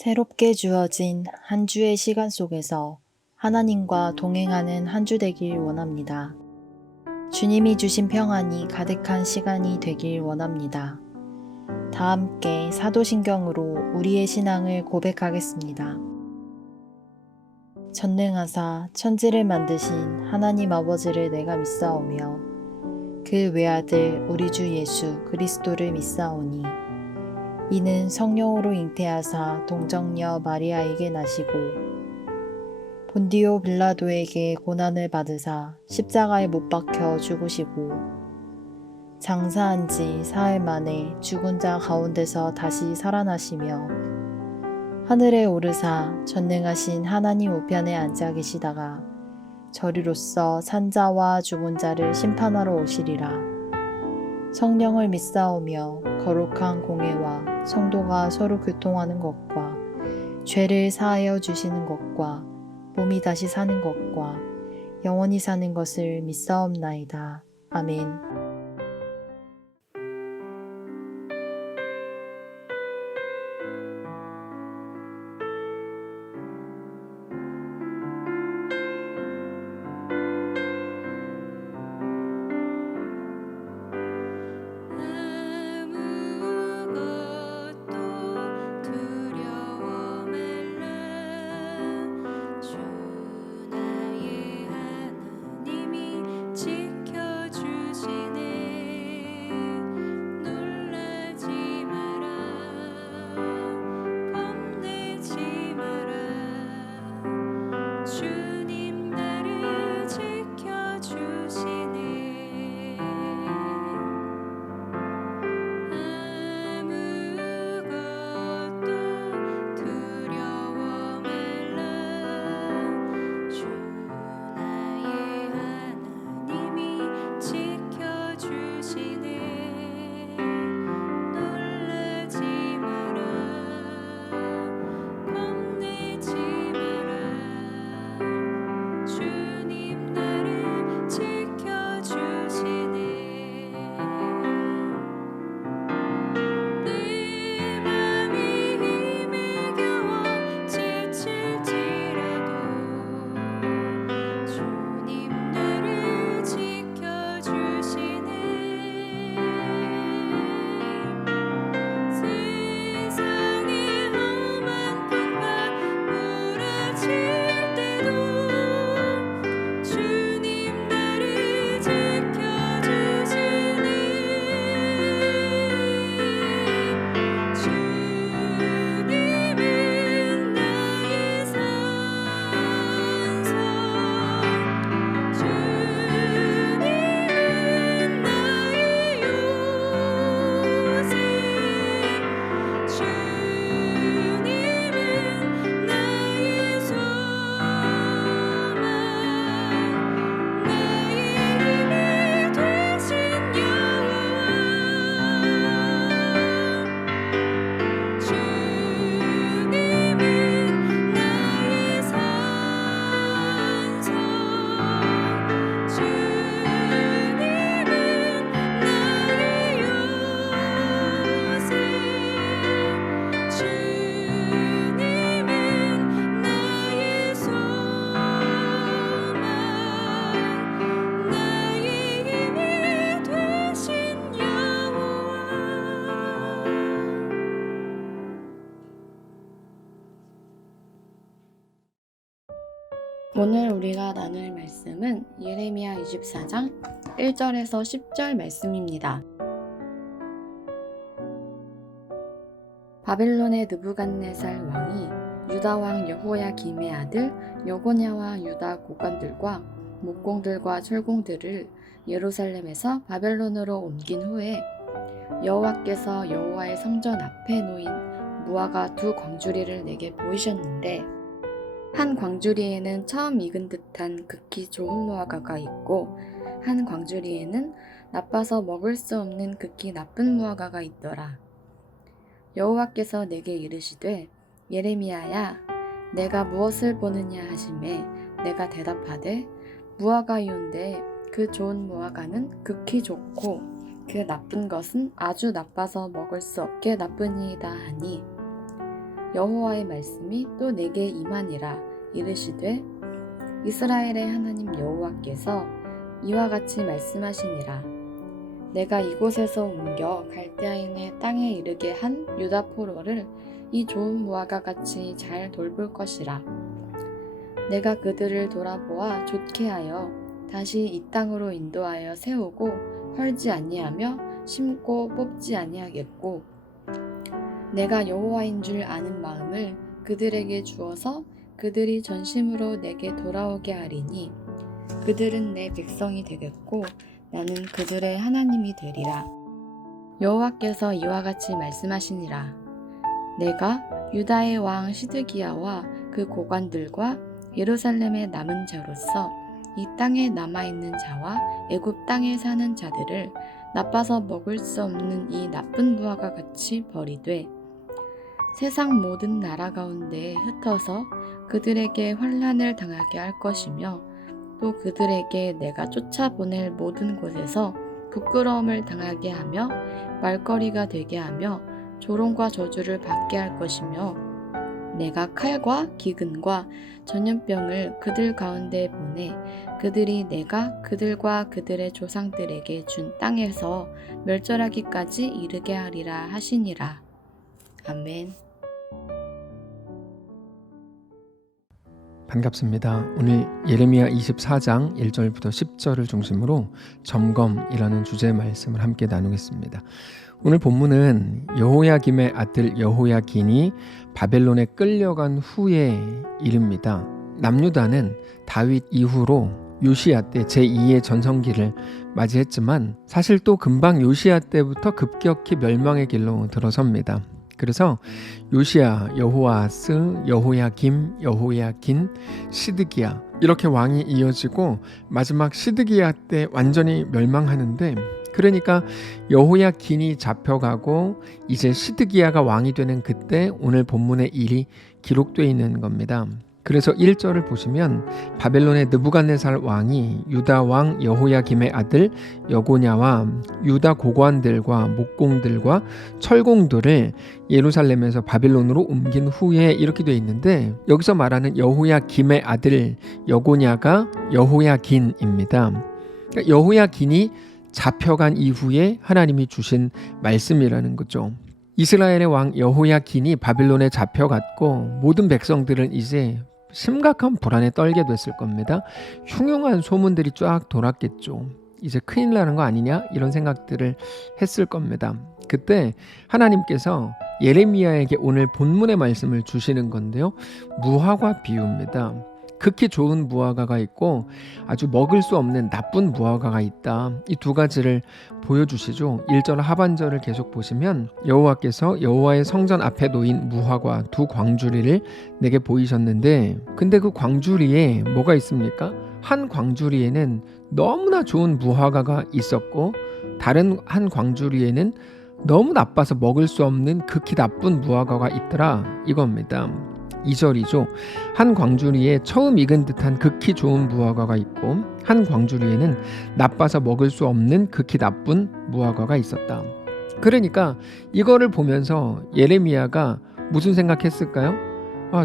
새롭게 주어진 한 주의 시간 속에서 하나님과 동행하는 한 주 되길 원합니다. 주님이 주신 평안이 가득한 시간이 되길 원합니다. 다 함께 사도신경으로 우리의 신앙을 고백하겠습니다. 전능하사 천지를 만드신 하나님 아버지를 내가 믿사오며 그 외아들 우리 주 예수 그리스도를 믿사오니 이는 성령으로 잉태하사 동정녀 마리아에게 나시고 본디오 빌라도에게 고난을 받으사 십자가에 못 박혀 죽으시고 장사한 지 사흘 만에 죽은 자 가운데서 다시 살아나시며 하늘에 오르사 전능하신 하나님 우편에 앉아 계시다가 저리로서 산자와 죽은 자를 심판하러 오시리라. 성령을 믿사오며 거룩한 공회와 성도가 서로 교통하는 것과 죄를 사하여 주시는 것과 몸이 다시 사는 것과 영원히 사는 것을 믿사옵나이다. 아멘. 오늘 우리가 나눌 말씀은 예레미야 24장 1절에서 10절 말씀입니다. 바벨론의 느부갓네살 왕이 유다 왕 여호야김의 아들 여고냐와 유다 고관들과 목공들과 철공들을 예루살렘에서 바벨론으로 옮긴 후에 여호와께서 여호와의 성전 앞에 놓인 무화과 두 광주리를 내게 보이셨는데 한 광주리에는 처음 익은 듯한 극히 좋은 무화과가 있고 한 광주리에는 나빠서 먹을 수 없는 극히 나쁜 무화과가 있더라. 여호와께서 내게 이르시되 예레미야야 내가 무엇을 보느냐 하시매 내가 대답하되 무화과이온데 그 좋은 무화과는 극히 좋고 그 나쁜 것은 아주 나빠서 먹을 수 없게 나쁘니이다 하니 여호와의 말씀이 또 내게 임하니라. 이르시되 이스라엘의 하나님 여호와께서 이와 같이 말씀하시니라. 내가 이곳에서 옮겨 갈대아인의 땅에 이르게 한 유다 포로를 이 좋은 무화과 같이 잘 돌볼 것이라. 내가 그들을 돌아보아 좋게 하여 다시 이 땅으로 인도하여 세우고 헐지 아니하며 심고 뽑지 아니하겠고, 내가 여호와인 줄 아는 마음을 그들에게 주어서 그들이 전심으로 내게 돌아오게 하리니 그들은 내 백성이 되겠고 나는 그들의 하나님이 되리라. 여호와께서 이와 같이 말씀하시니라. 내가 유다의 왕 시드기야와 그 고관들과 예루살렘의 남은 자로서 이 땅에 남아있는 자와 애굽 땅에 사는 자들을 나빠서 먹을 수 없는 이 나쁜 무화과 같이 버리되 세상 모든 나라 가운데에 흩어서 그들에게 환난을 당하게 할 것이며, 또 그들에게 내가 쫓아보낼 모든 곳에서 부끄러움을 당하게 하며 말거리가 되게 하며 조롱과 저주를 받게 할 것이며, 내가 칼과 기근과 전염병을 그들 가운데에 보내 그들이 내가 그들과 그들의 조상들에게 준 땅에서 멸절하기까지 이르게 하리라 하시니라. 아멘. 반갑습니다. 오늘 예레미야 24장 1절부터 10절을 중심으로 점검이라는 주제의 말씀을 함께 나누겠습니다. 오늘 본문은 여호야김의 아들 여호야긴이 바벨론에 끌려간 후의 일입니다. 남유다는 다윗 이후로 요시야 때 제2의 전성기를 맞이했지만 사실 또 금방 요시야 때부터 급격히 멸망의 길로 들어섭니다. 그래서 요시야, 여호아스, 여호야김, 여호야긴, 시드기야 이렇게 왕이 이어지고 마지막 시드기야 때 완전히 멸망하는데, 그러니까 여호야긴이 잡혀가고 이제 시드기야가 왕이 되는 그때 오늘 본문의 일이 기록되어 있는 겁니다. 그래서 1절을 보시면 바벨론의 느부갓네살 왕이 유다 왕 여호야김의 아들 여고냐와 유다 고관들과 목공들과 철공들을 예루살렘에서 바벨론으로 옮긴 후에 이렇게 되어 있는데, 여기서 말하는 여호야김의 아들 여고냐가 여호야긴입니다. 그러니까 여호야긴이 잡혀간 이후에 하나님이 주신 말씀이라는 거죠. 이스라엘의 왕 여호야긴이 바빌론에 잡혀갔고 모든 백성들은 이제 심각한 불안에 떨게 됐을 겁니다. 흉흉한 소문들이 쫙 돌았겠죠. 이제 큰일 나는 거 아니냐 이런 생각들을 했을 겁니다. 그때 하나님께서 예레미야에게 오늘 본문의 말씀을 주시는 건데요, 무화과 비유입니다. 극히 좋은 무화과가 있고 아주 먹을 수 없는 나쁜 무화과가 있다. 이 두 가지를 보여주시죠. 1절 하반절을 계속 보시면 여호와께서 여호와의 성전 앞에 놓인 무화과 두 광주리를 내게 보이셨는데, 근데 그 광주리에 뭐가 있습니까? 한 광주리에는 너무나 좋은 무화과가 있었고 다른 한 광주리에는 너무 나빠서 먹을 수 없는 극히 나쁜 무화과가 있더라, 이겁니다. 2절이죠. 한 광주리에 처음 익은 듯한 극히 좋은 무화과가 있고 한 광주리에는 나빠서 먹을 수 없는 극히 나쁜 무화과가 있었다. 그러니까 이거를 보면서 예레미야가 무슨 생각했을까요?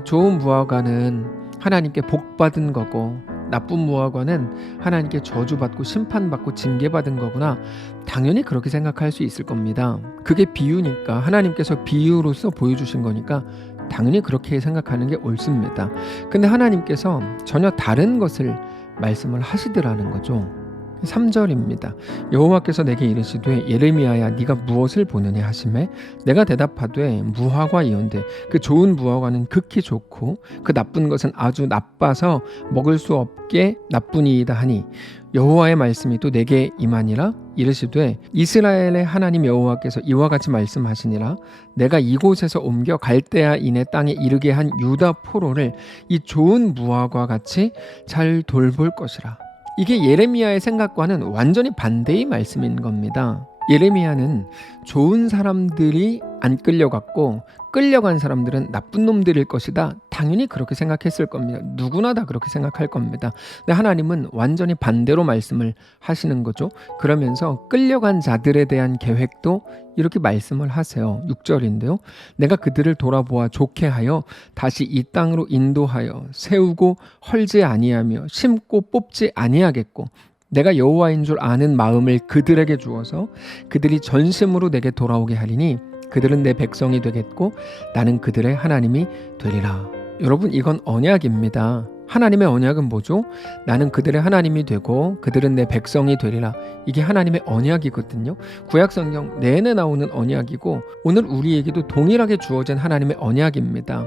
좋은 무화과는 하나님께 복받은 거고 나쁜 무화과는 하나님께 저주받고 심판받고 징계받은 거구나. 당연히 그렇게 생각할 수 있을 겁니다. 그게 비유니까, 하나님께서 비유로서 보여주신 거니까 당연히 그렇게 생각하는 게 옳습니다. 근데 하나님께서 전혀 다른 것을 말씀을 하시더라는 거죠. 3절입니다. 여호와께서 내게 이르시되 예레미야야 네가 무엇을 보느냐 하시매 내가 대답하되 무화과이온데 그 좋은 무화과는 극히 좋고 그 나쁜 것은 아주 나빠서 먹을 수 없게 나쁘니이다 하니 여호와의 말씀이 또 내게 임하니라. 이르시되 이스라엘의 하나님 여호와께서 이와 같이 말씀하시니라. 내가 이곳에서 옮겨 갈대아인의 땅에 이르게 한 유다 포로를 이 좋은 무화과 같이 잘 돌볼 것이라. 이게 예레미야의 생각과는 완전히 반대의 말씀인 겁니다. 예레미야는 좋은 사람들이 안 끌려갔고 끌려간 사람들은 나쁜 놈들일 것이다. 당연히 그렇게 생각했을 겁니다. 누구나 다 그렇게 생각할 겁니다. 근데 하나님은 완전히 반대로 말씀을 하시는 거죠. 그러면서 끌려간 자들에 대한 계획도 이렇게 말씀을 하세요. 6절인데요. 내가 그들을 돌아보아 좋게 하여 다시 이 땅으로 인도하여 세우고 헐지 아니하며 심고 뽑지 아니하겠고 내가 여호와인 줄 아는 마음을 그들에게 주어서 그들이 전심으로 내게 돌아오게 하리니 그들은 내 백성이 되겠고 나는 그들의 하나님이 되리라. 여러분, 이건 언약입니다. 하나님의 언약은 뭐죠? 나는 그들의 하나님이 되고 그들은 내 백성이 되리라. 이게 하나님의 언약이거든요. 구약성경 내내 나오는 언약이고 오늘 우리에게도 동일하게 주어진 하나님의 언약입니다.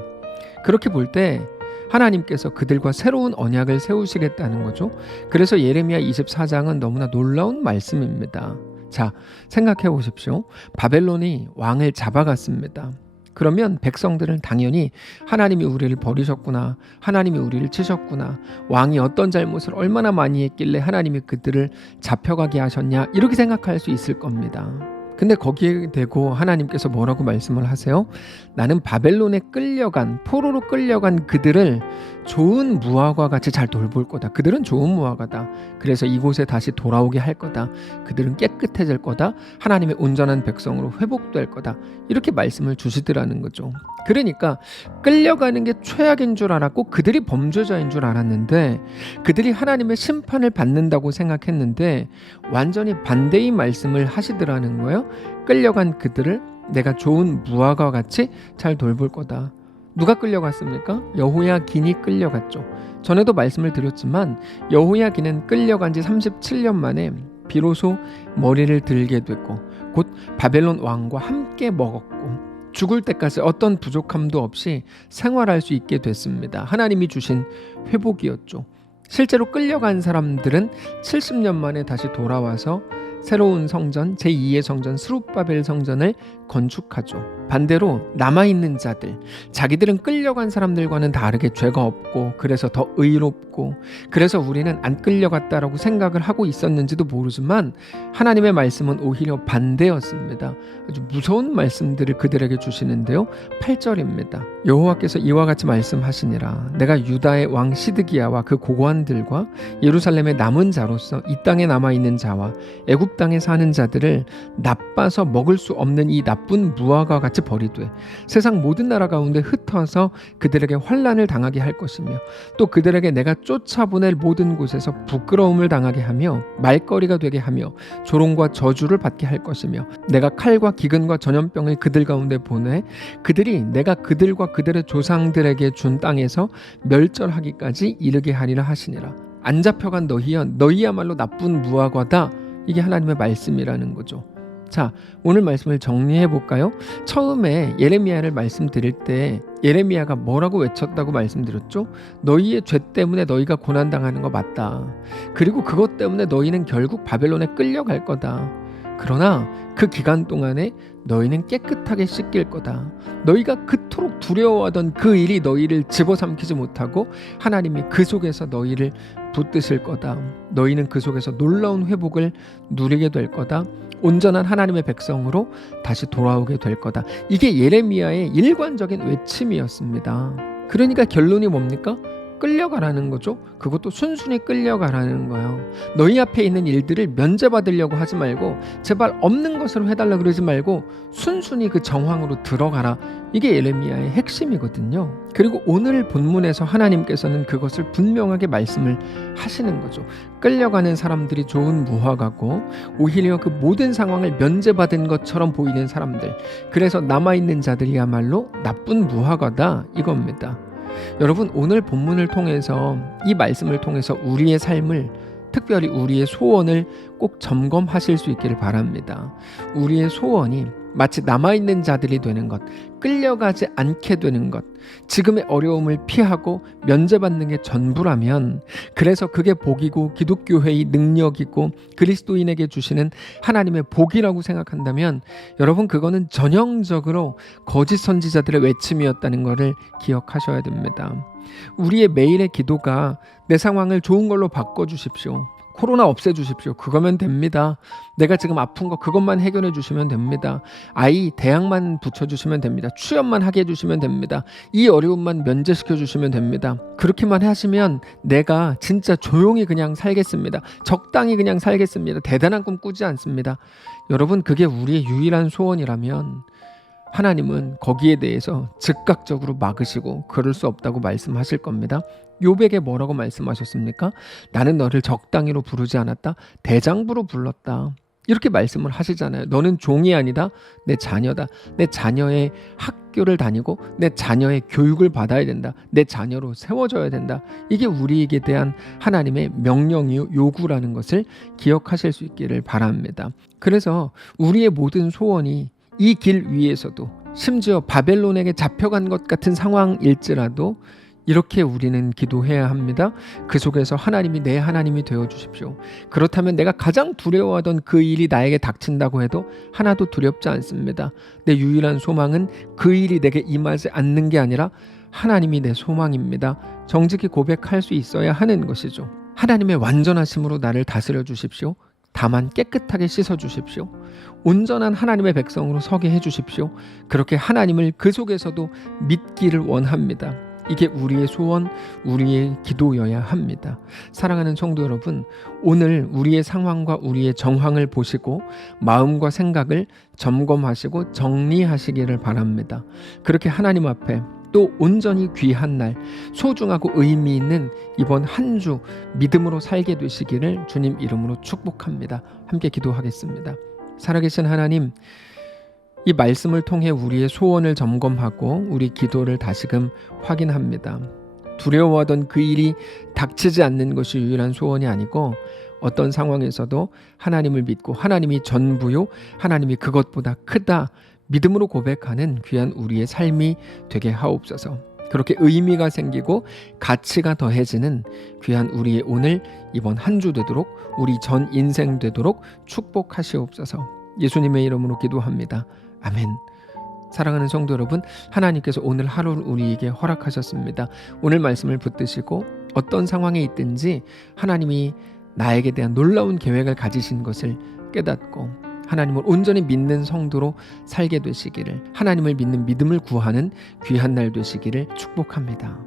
그렇게 볼 때 하나님께서 그들과 새로운 언약을 세우시겠다는 거죠. 그래서 예레미야 24장은 너무나 놀라운 말씀입니다. 자, 생각해 보십시오. 바벨론이 왕을 잡아갔습니다. 그러면 백성들은 당연히 하나님이 우리를 버리셨구나, 하나님이 우리를 치셨구나, 왕이 어떤 잘못을 얼마나 많이 했길래 하나님이 그들을 잡혀가게 하셨냐, 이렇게 생각할 수 있을 겁니다. 근데 거기에 대고 하나님께서 뭐라고 말씀을 하세요? 나는 바벨론에 끌려간, 포로로 끌려간 그들을 좋은 무화과 같이 잘 돌볼 거다. 그들은 좋은 무화과다. 그래서 이곳에 다시 돌아오게 할 거다. 그들은 깨끗해질 거다. 하나님의 온전한 백성으로 회복될 거다. 이렇게 말씀을 주시더라는 거죠. 그러니까 끌려가는 게 최악인 줄 알았고 그들이 범죄자인 줄 알았는데 그들이 하나님의 심판을 받는다고 생각했는데 완전히 반대의 말씀을 하시더라는 거예요. 끌려간 그들을 내가 좋은 무화과와 같이 잘 돌볼 거다. 누가 끌려갔습니까? 여호야긴이 끌려갔죠. 전에도 말씀을 드렸지만 여호야긴은 끌려간 지 37년 만에 비로소 머리를 들게 됐고 곧 바벨론 왕과 함께 먹었고 죽을 때까지 어떤 부족함도 없이 생활할 수 있게 됐습니다. 하나님이 주신 회복이었죠. 실제로 끌려간 사람들은 70년 만에 다시 돌아와서 새로운 성전, 제2의 성전 스룹바벨 성전을 건축하죠. 반대로 남아있는 자들, 자기들은 끌려간 사람들과는 다르게 죄가 없고 그래서 더 의롭고 그래서 우리는 안 끌려갔다라고 생각을 하고 있었는지도 모르지만 하나님의 말씀은 오히려 반대였습니다. 아주 무서운 말씀들을 그들에게 주시는데요. 8절입니다. 여호와께서 이와 같이 말씀하시니라. 내가 유다의 왕 시드기야와 그 고관들과 예루살렘의 남은 자로서 이 땅에 남아있는 자와 애굽 땅에 사는 자들을 나빠서 먹을 수 없는 이 나쁜 무화과 같이 버리되 세상 모든 나라 가운데 흩어서 그들에게 환난을 당하게 할 것이며 또 그들에게 내가 쫓아보낼 모든 곳에서 부끄러움을 당하게 하며 말거리가 되게 하며 조롱과 저주를 받게 할 것이며 내가 칼과 기근과 전염병을 그들 가운데 보내 그들이 내가 그들과 그들의 조상들에게 준 땅에서 멸절하기까지 이르게 하리라 하시니라. 안 잡혀간 너희여 너희야말로 나쁜 무화과다. 이게 하나님의 말씀이라는 거죠. 자, 오늘 말씀을 정리해 볼까요? 처음에 예레미야를 말씀드릴 때 예레미야가 뭐라고 외쳤다고 말씀드렸죠? 너희의 죄 때문에 너희가 고난당하는 거 맞다. 그리고 그것 때문에 너희는 결국 바벨론에 끌려갈 거다. 그러나 그 기간 동안에 너희는 깨끗하게 씻길 거다. 너희가 그토록 두려워하던 그 일이 너희를 집어삼키지 못하고 하나님이 그 속에서 너희를 붙드실 거다. 너희는 그 속에서 놀라운 회복을 누리게 될 거다. 온전한 하나님의 백성으로 다시 돌아오게 될 거다. 이게 예레미야의 일관적인 외침이었습니다. 그러니까 결론이 뭡니까? 끌려가라는 거죠. 그것도 순순히 끌려가라는 거예요. 너희 앞에 있는 일들을 면제받으려고 하지 말고 제발 없는 것으로 해달라 그러지 말고 순순히 그 정황으로 들어가라. 이게 예레미야의 핵심이거든요. 그리고 오늘 본문에서 하나님께서는 그것을 분명하게 말씀을 하시는 거죠. 끌려가는 사람들이 좋은 무화과고 오히려 그 모든 상황을 면제받은 것처럼 보이는 사람들, 그래서 남아있는 자들이야말로 나쁜 무화과다 이겁니다. 여러분, 오늘 본문을 통해서 이 말씀을 통해서 우리의 삶을, 특별히 우리의 소원을 꼭 점검하실 수 있기를 바랍니다. 우리의 소원이 마치 남아있는 자들이 되는 것, 끌려가지 않게 되는 것, 지금의 어려움을 피하고 면제받는 게 전부라면, 그래서 그게 복이고 기독교회의 능력이고 그리스도인에게 주시는 하나님의 복이라고 생각한다면 여러분, 그거는 전형적으로 거짓 선지자들의 외침이었다는 것을 기억하셔야 됩니다. 우리의 매일의 기도가 내 상황을 좋은 걸로 바꿔주십시오. 코로나 없애주십시오. 그거면 됩니다. 내가 지금 아픈 거 그것만 해결해 주시면 됩니다. 아이 대학만 붙여주시면 됩니다. 취업만 하게 해주시면 됩니다. 이 어려움만 면제시켜 주시면 됩니다. 그렇게만 하시면 내가 진짜 조용히 그냥 살겠습니다. 적당히 그냥 살겠습니다. 대단한 꿈 꾸지 않습니다. 여러분, 그게 우리의 유일한 소원이라면 하나님은 거기에 대해서 즉각적으로 막으시고 그럴 수 없다고 말씀하실 겁니다. 욥에게 뭐라고 말씀하셨습니까? 나는 너를 적당히로 부르지 않았다. 대장부로 불렀다. 이렇게 말씀을 하시잖아요. 너는 종이 아니다. 내 자녀다. 내 자녀의 학교를 다니고 내 자녀의 교육을 받아야 된다. 내 자녀로 세워져야 된다. 이게 우리에게 대한 하나님의 명령이요 요구라는 것을 기억하실 수 있기를 바랍니다. 그래서 우리의 모든 소원이 이 길 위에서도 심지어 바벨론에게 잡혀간 것 같은 상황일지라도 이렇게 우리는 기도해야 합니다. 그 속에서 하나님이 내 하나님이 되어주십시오. 그렇다면 내가 가장 두려워하던 그 일이 나에게 닥친다고 해도 하나도 두렵지 않습니다. 내 유일한 소망은 그 일이 내게 임하지 않는 게 아니라 하나님이 내 소망입니다. 정직히 고백할 수 있어야 하는 것이죠. 하나님의 완전하심으로 나를 다스려 주십시오. 다만 깨끗하게 씻어 주십시오. 온전한 하나님의 백성으로 서게 해 주십시오. 그렇게 하나님을 그 속에서도 믿기를 원합니다. 이게 우리의 소원, 우리의 기도여야 합니다. 사랑하는 성도 여러분, 오늘 우리의 상황과 우리의 정황을 보시고 마음과 생각을 점검하시고 정리하시기를 바랍니다. 그렇게 하나님 앞에 또 온전히 귀한 날, 소중하고 의미 있는 이번 한 주 믿음으로 살게 되시기를 주님 이름으로 축복합니다. 함께 기도하겠습니다. 살아계신 하나님, 이 말씀을 통해 우리의 소원을 점검하고 우리 기도를 다시금 확인합니다. 두려워하던 그 일이 닥치지 않는 것이 유일한 소원이 아니고 어떤 상황에서도 하나님을 믿고 하나님이 전부요, 하나님이 그것보다 크다 믿음으로 고백하는 귀한 우리의 삶이 되게 하옵소서. 그렇게 의미가 생기고 가치가 더해지는 귀한 우리의 오늘 이번 한 주 되도록 우리 전 인생 되도록 축복하시옵소서. 예수님의 이름으로 기도합니다. 아멘. 사랑하는 성도 여러분, 하나님께서 오늘 하루를 우리에게 허락하셨습니다. 오늘 말씀을 붙드시고 어떤 상황에 있든지 하나님이 나에게 대한 놀라운 계획을 가지신 것을 깨닫고 하나님을 온전히 믿는 성도로 살게 되시기를, 하나님을 믿는 믿음을 구하는 귀한 날 되시기를 축복합니다.